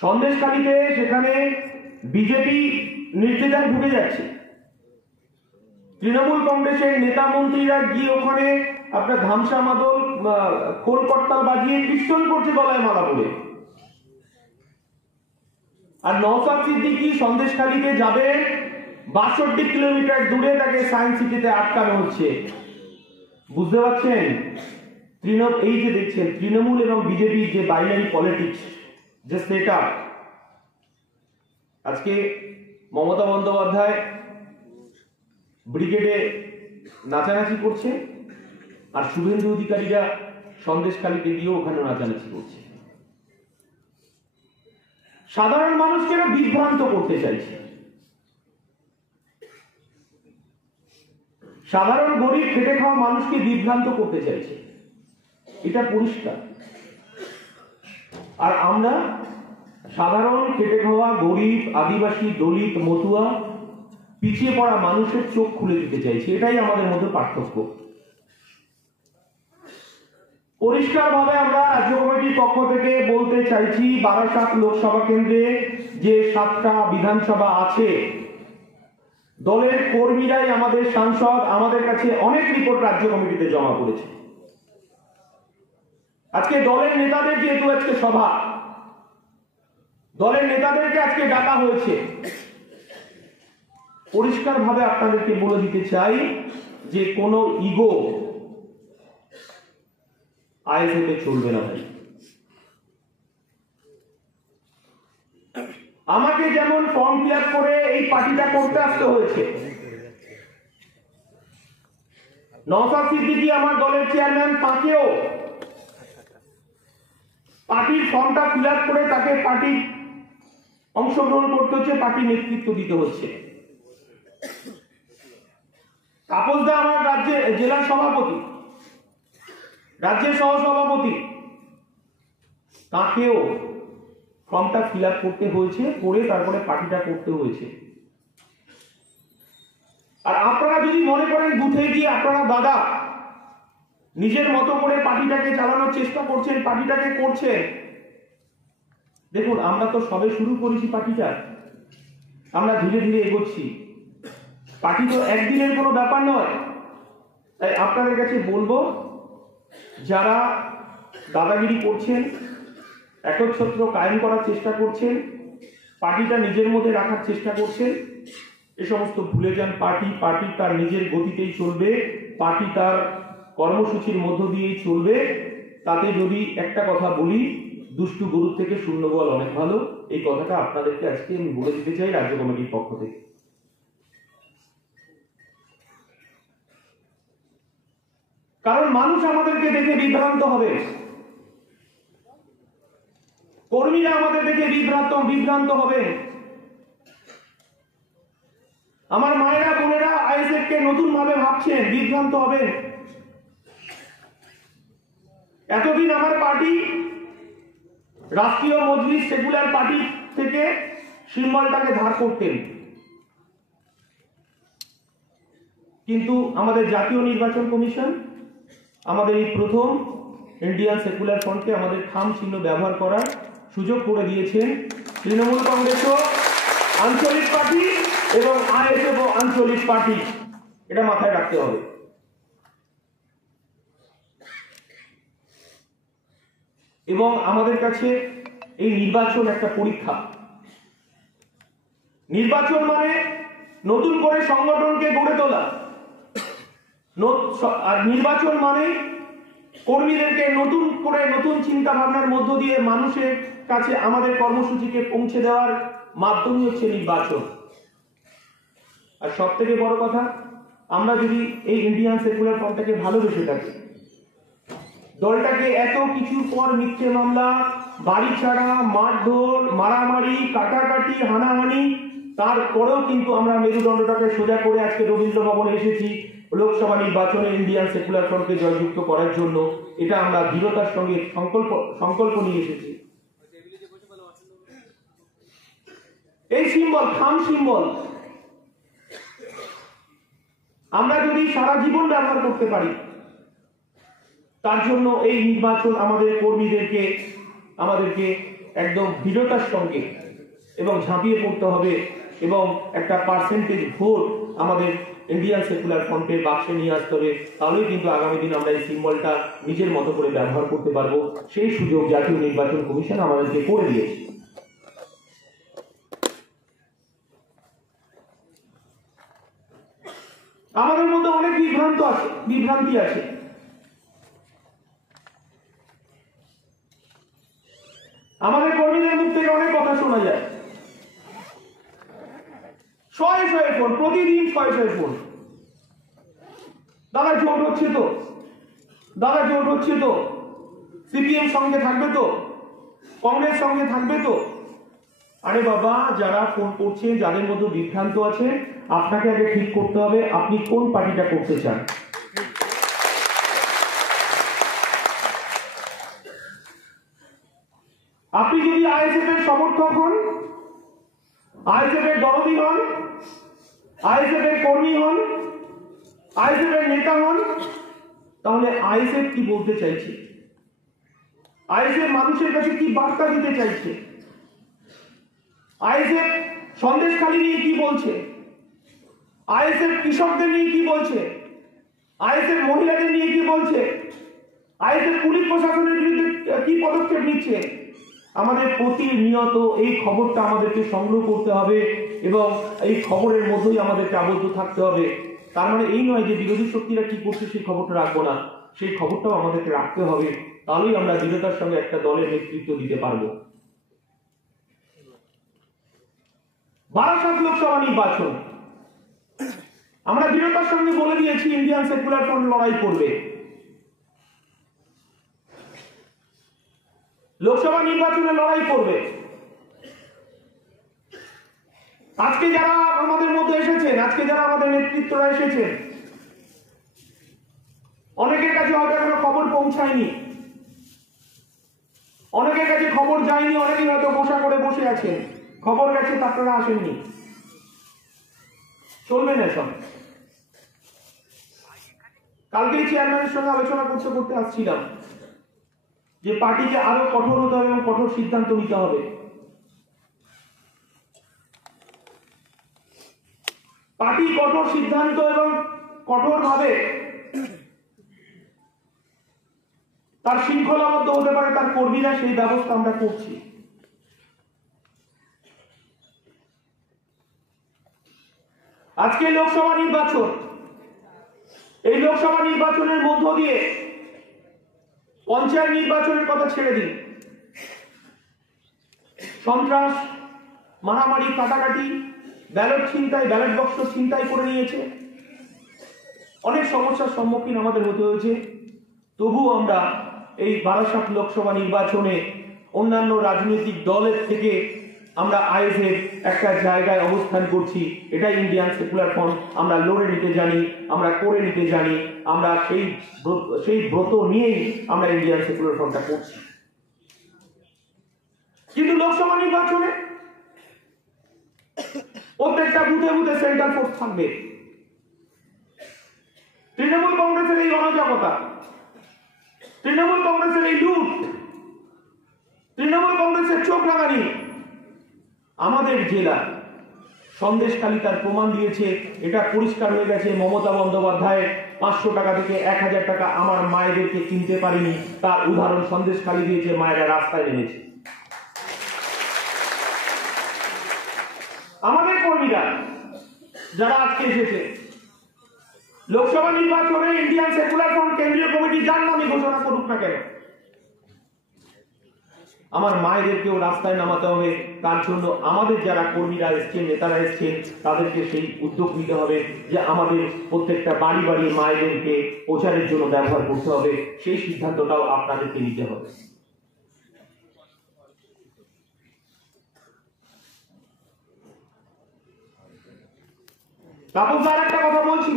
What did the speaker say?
সন্দেশখালীতে সেখানে বিজেপি নির্দেশায় ঢুকে যাচ্ছে, তৃণমূল কংগ্রেসের নেতা মন্ত্রীরা গিয়ে ওখানে আপনার ধামসা মাদল খোল করতাল বাজিয়ে কীর্তন করছে গলায় মালা পরে। আর নওশাদ সিদ্দিকী সন্দেশখালীতে যাবে 62 কিলোমিটার দূরে, তাকে সায়েন্স সিটিতে আটকানো হচ্ছে। বুঝতে পারছেন? এই যে দেখছেন তৃণমূল এবং বিজেপির যে বাইনারি পলিটিক্স, যে সেট আপ, আজকে মমতা বন্দ্যোপাধ্যায় ব্রিগেডে নাচানাচি করছে, আর শুভেন্দু অধিকারীরা সন্দেশখালীতে গিয়েও ওখানে নাচানাচি করছে। সাধারণ মানুষকে বিভ্রান্ত করতে চাইছে, সাধারণ গরিব খেটে খাওয়া মানুষকে বিভ্রান্ত করতে চাইছে, এটা পরিষ্কার। আর আমরা সাধারণ খেটে খাওয়া গরিব, আদিবাসী, দলিত, মতুয়া, পিছিয়ে পড়া মানুষের চোখ খুলে দিতে চাইছি। এটাই আমাদের মধ্যে পার্থক্য। পরিষ্কারভাবে আমরা রাজ্য কমিটির পক্ষ থেকে বলতে চাইছি, বারাসাত লোকসভা কেন্দ্রে যে 7টা বিধানসভা আছে, দলের কর্মীরাই আমাদের সাংসদ আমাদের কাছে অনেক রিপোর্ট রাজ্য কমিটিতে জমা করেছে। আজকে দলের নেতাদের যেহেতু আজকে সভা, দলের নেতাদেরকে আজকে ডাকা হয়েছে, পরিষ্কারভাবে আপনাদেরকে বলে দিতে চাই যে কোনো ইগো আইএসএফে চলবে না ভাই। আমাকে যেমন ফর্ম ফিল আপ করে এই পার্টিটা করতে আসতে হয়েছে, নওশাদ সিদ্দিকী আমার দলের চেয়ারম্যান, তাকেও পার্টির ফর্মটা ফিল আপ করে তাকে পার্টি অংশগ্রহণ করতে হচ্ছে, পার্টির নেতৃত্ব দিতে হচ্ছে। তাপসদা আমার রাজ্যের জেলার সভাপতি, রাজ্যের সহসভাপতি, তাকেও ফর্মটা ফিল আপ করতে হয়েছে, করে তারপরে পার্টিটা করতে হয়েছে। আর আপনারা যদি মনে করেন বুথে গিয়ে আপনারা দাদা নিজের মতো করে পার্টিটাকে চালানোর চেষ্টা করছেন, পার্টিটাকে করছেন, দেখুন আমরা তো সবে শুরু করেছি পার্টিটা, আমরা ধীরে ধীরে এগোচ্ছি। পার্টি তো একদিনের কোনো ব্যাপার নয়। তাই আপনাদের কাছে বলবো, যারা দাদাগিরি করছেন, একচ্ছত্র কায়েম করার চেষ্টা করছেন, পার্টিটা নিজের মধ্যে রাখার চেষ্টা করছেন, এ সমস্ত ভুলে যান। পার্টি তার নিজের গতিতেই চলবে, পার্টি তার কর্মসূচির মধ্য দিয়েই চলবে। তাতে যদি একটা কথা বলি, দুষ্টু গরুর থেকে শূন্য বল অনেক ভালো, এই কথাটা আপনাদেরকে আজকে আমি বলে দিতে চাই রাজ্য কমিটির পক্ষ থেকে। কারণ মানুষ আমাদেরকে দেখে বিভ্রান্ত হবে, কর্মীরা আমাদের দেখে বিভ্রান্ত হবে। আমার মায়েরা বোনেরা আইএসএফ কে নতুন ভাবে ভাবছেন, বিভ্রান্ত হবে। এতদিন আমার পার্টি রাষ্ট্রীয় মজলিস সেকুলার পার্টি থেকে সিম্বলটাকে ধার করতেন, কিন্তু আমাদের জাতীয় নির্বাচন কমিশন আমাদের এই প্রথম ইন্ডিয়ান সেকুলার ফ্রন্টকে আমাদের খাম চিহ্ন ব্যবহার করার সুযোগ করে দিয়েছেন। তৃণমূল কংগ্রেসও আঞ্চলিক পার্টি এবং আইএসএফ ও আঞ্চলিক পার্টি, এটা মাথায় রাখতে হবে। এবং আমাদের কাছে এই নির্বাচন একটা পরীক্ষা। নির্বাচন মানে নতুন করে সংগঠনকে গড়ে তোলা, আর নির্বাচন মানে কর্মীদেরকে নতুন করে নতুন চিন্তা ভাবনার মধ্য দিয়ে মানুষের কাছে আমাদের কর্মসূচিকে পৌঁছে দেওয়ার মাধ্যমই হচ্ছে নির্বাচন। আর সব থেকে বড় কথা, আমরা যদি এই ইন্ডিয়ান সেকুলার ফ্রন্টটাকে ভালোবেসে থাকি, দলটাকে এত কিছুর পর মিথ্যে মামলা, বাড়ি ছাড়া, মারধর, মারামারি, কাটাকাটি, হানাহানি, তারপরেও কিন্তু আমরা মেরুদণ্ডটাকে সোজা করে আজকে রবীন্দ্র ভবনে এসেছি লোকসভা নির্বাচনে ইন্ডিয়ান সেকুলার ফ্রন্টকে জয়যুক্ত করার জন্য। এটা আমরা দৃঢ়তার সঙ্গে সংকল্প নিয়ে এসেছি। এই সিম্বল, খাম সিম্বল, আমরা যদি সারা জীবন ব্যবহার করতে পারি, তার জন্য এই নির্বাচন আমাদের কর্মীদেরকে আমাদেরকে একদম দৃঢ়তার সঙ্গে এবং ঝাঁপিয়ে পড়তে হবে এবং একটা পার্সেন্টেজ ভোট আমাদের ইন্ডিয়ান সেকুলার ফ্রন্টের বাক্সে নিয়ে আসতে হবে। তাহলেই কিন্তু আগামী দিন আমরা এই সিম্বলটা নিজের মতো করে ব্যবহার করতে পারবো। সেই সুযোগ জাতীয় নির্বাচন কমিশন আমাদেরকে করে দিয়েছে। আমাদের মধ্যে অনেক বিভ্রান্তি আছে। আমাদের কর্মীদের মুখ থেকে অনেক কথা শোনা যায়, শয়ে শয়ে ফোন, প্রতিদিন শয়ে শয়ে ফোন, দাদা জোট হচ্ছে তো, দাদা জোট হচ্ছে তো, সিপিএম সঙ্গে থাকবে তো, কংগ্রেস সঙ্গে থাকবে তো। আরে বাবা, যারা ফোন করছেন, যাদের মধ্যে বিভ্রান্ত আছে, আপনাকে আগে ঠিক করতে হবে আপনি কোন পার্টিটা করতে চান। আপনি যদি আইএসএফ এর সমর্থক হন, আইএসএফ এর দরদি হন, আইএসএফ এর কর্মী হন, আইএসএফ এর নেতা হন, তাহলে আইএসএফ কি বলতে চাইছে, আইএসএফ মানুষের কাছে কি বার্তা দিতে চাইছে, আইএসএফ সন্দেশখালী নিয়ে কি বলছে, আইএসএফ কৃষকদের নিয়ে কি বলছে, আইএসএফ মহিলাদের নিয়ে কি বলছে, আইএসএফ পুলিশ প্রশাসনের বিরুদ্ধে কি পদক্ষেপ নিচ্ছে। আমাদের প্রতিনিয়ত এই খবরটা আমাদেরকে সংগ্রহ করতে হবে এবং এই খবরের মধ্যেই আমাদেরকে আবদ্ধ থাকতে হবে। তার মানে এই নয় যে বিরোধী শক্তিরা কি করছে সেই খবরটা রাখবো না, সেই খবরটাও আমাদেরকে রাখতে হবে। তাহলেই আমরা দৃঢ়তার সঙ্গে একটা দলের নেতৃত্ব দিতে পারবো। বারাসাত লোকসভা নির্বাচন আমরা দৃঢ়তার সঙ্গে বলে দিয়েছি ইন্ডিয়ান সেকুলার ফ্রন্ট লড়াই করবে। লোকসভা নির্বাচনে লড়াই করবে। আজকে যারা আমাদের মধ্যে এসেছেন, আজকে যারা আমাদের নেতৃত্বরা এসেছেন, অনেকের কাছে হয়তো এখনো খবর পৌঁছায়নি, অনেকের কাছে খবর যায়নি, অনেকেই হয়তো বসা করে বসে আছেন, খবর গেছে তারা আসেননি। চলবে না সব। কালকেই চেয়ারম্যানের সঙ্গে আলোচনা করতে করতে আসছিলাম যে পার্টিকে আরো কঠোর হতে হবে এবং কঠোর সিদ্ধান্ত নিতে হবে। পার্টি কঠোর সিদ্ধান্ত এবং কঠোরভাবে তার শৃঙ্খলাবদ্ধ হতে পারে তার কর্মীরা, সেই ব্যবস্থা আমরা করছি। আজকে লোকসভা নির্বাচন, এই লোকসভা নির্বাচনের মধ্য দিয়ে পঞ্চায়েত নির্বাচনের কথা ছেড়ে দিন, সন্ত্রাস, মারামারি, কাটাকাটি, ব্যালট ছিনতাই, ব্যালট বক্স ছিনতাই করে নিয়েছে, অনেক সমস্যার সম্মুখীন আমাদের হতে হয়েছে। তবুও আমরা এই বারাসাত লোকসভা নির্বাচনে অন্যান্য রাজনৈতিক দলের থেকে আমরা আইএসএফ একটা জায়গায় অবস্থান করছি। এটা ইন্ডিয়ান সেকুলার ফ্রন্ট আমরা লড়ে নিতে জানি, আমরা করে নিতে জানি, আমরা সেই ব্রত নিয়েই আমরা ইন্ডিয়ান সেকুলার ফ্রন্টটা করছি। কিন্তু লোকসভা নির্বাচনে প্রত্যেকটা বুথে বুথে সেন্ট্রাল ফোর্স থাকবে। তৃণমূল কংগ্রেসের এই অরাজকতা, তৃণমূল কংগ্রেসের এই লুট, তৃণমূল কংগ্রেসের চোখ রাঙানি আমাদের জেলা সন্দেশখালী তার প্রমাণ দিয়েছে। এটা পরিষ্কার হয়ে গেছে। মমতা বন্দ্যোপাধ্যায় 500 টাকা থেকে 1000 টাকা আমার মায়েদেরকে কিনতে পারেনি, তার উদাহরণ সন্দেশখালী দিয়েছে। মায়েরা রাস্তায় নেমেছে। আমাদের কর্মীরা যারা আজকে এসেছে, লোকসভা নির্বাচনে ইন্ডিয়ান সেকুলার ফ্রন্ট কেন্দ্রীয় কমিটি যার নামে ঘোষণা করুক না কেন, আমার মায়েদেরকেও রাস্তায় নামাতে হবে। তার জন্য আমাদের যারা কর্মীরা এসছেন, নেতারা এসছেন, তাদেরকে সেই উদ্যোগ নিতে হবে যে আমাদের প্রত্যেকটা বাড়ি বাড়ি মায়েদেরকে প্রচারের জন্য ব্যবহার করতে হবে। সেই সিদ্ধান্তটাও আপনাদেরকে নিতে হবে। তারপর আর একটা কথা বলছি।